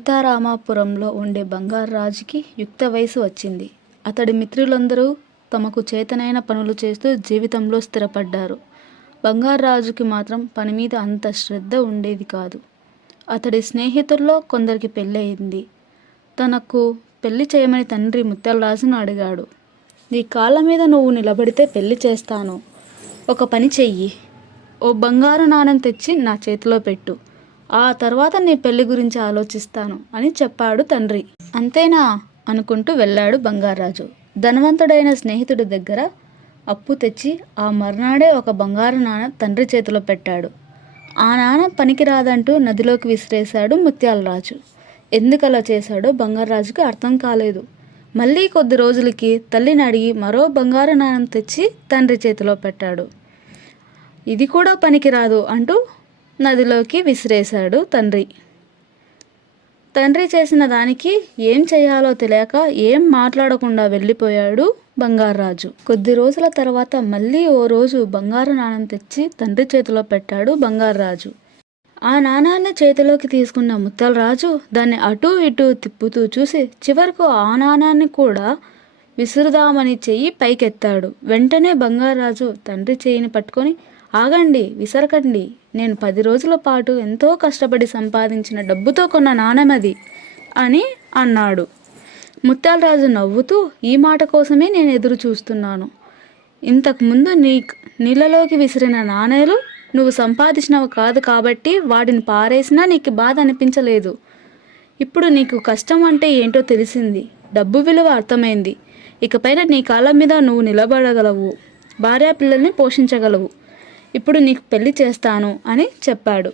సీతారామపురంలో ఉండే బంగార్రాజుకి యుక్త వయసు వచ్చింది. అతడి మిత్రులందరూ తమకు చేతనైన పనులు చేస్తూ జీవితంలో స్థిరపడ్డారు. బంగార్రాజుకి మాత్రం పని మీద అంత శ్రద్ధ ఉండేది కాదు. అతడి స్నేహితుల్లో కొందరికి పెళ్ళయింది. తనకు పెళ్లి చేయమని తండ్రి ముత్యాలరాజును అడిగాడు. నీ కాళ్ళ మీద నువ్వు నిలబడితే పెళ్లి చేస్తాను. ఒక పని చెయ్యి, ఓ బంగారు నాణెం తెచ్చి నా చేతిలో పెట్టు. ఆ తర్వాత నీ పెళ్లి గురించి ఆలోచిస్తాను అని చెప్పాడు తండ్రి. అంతేనా అనుకుంటూ వెళ్ళాడు బంగార్రాజు. ధనవంతుడైన స్నేహితుడి దగ్గర అప్పు తెచ్చి ఆ మర్నాడే ఒక బంగారు నాణెం తండ్రి చేతిలో పెట్టాడు. ఆ నాణెం పనికిరాదంటూ నదిలోకి విసిరేశాడు ముత్యాలరాజు. ఎందుకలా చేశాడో బంగార్రాజుకు అర్థం కాలేదు. మళ్ళీ కొద్ది రోజులకి తల్లిని అడిగి మరో బంగారు నాణెం తెచ్చి తండ్రి చేతిలో పెట్టాడు. ఇది కూడా పనికిరాదు అంటూ నదిలోకి విసిరేశాడు తండ్రి. తండ్రి చేసిన దానికి ఏం చేయాలో తెలియక ఏం మాట్లాడకుండా వెళ్ళిపోయాడు బంగార్రాజు. కొద్ది రోజుల తర్వాత మళ్ళీ ఓ రోజు బంగారు నాణెం తెచ్చి తండ్రి చేతిలో పెట్టాడు బంగార్రాజు. ఆ నాణాన్ని చేతిలోకి తీసుకున్న ముత్యాలరాజు దాన్ని అటూ ఇటూ తిప్పుతూ చూసి చివరకు ఆ నాణాన్ని కూడా విసురుదామని చెయ్యి పైకెత్తాడు. వెంటనే బంగార్రాజు తండ్రి చెయ్యిని పట్టుకొని, ఆగండి, విసరకండి, నేను 10 రోజుల పాటు ఎంతో కష్టపడి సంపాదించిన డబ్బుతో కొన్న నాణెమది అని అన్నాడు. ముత్యాలరాజు నవ్వుతూ, ఈ మాట కోసమే నేను ఎదురు చూస్తున్నాను. ఇంతకుముందు నీళ్ళలోకి విసిరిన నాణేలు నువ్వు సంపాదించినవి కాదు కాబట్టి వాటిని పారేసినా నీకు బాధ అనిపించలేదు. ఇప్పుడు నీకు కష్టం అంటే ఏంటో తెలిసింది, డబ్బు విలువ అర్థమైంది. ఇకపైన నీ కాళ్ళ మీద నువ్వు నిలబడగలవు, భార్య పిల్లల్ని పోషించగలవు. ఇప్పుడు నీకు పెళ్లి చేస్తాను అని చెప్పాడు.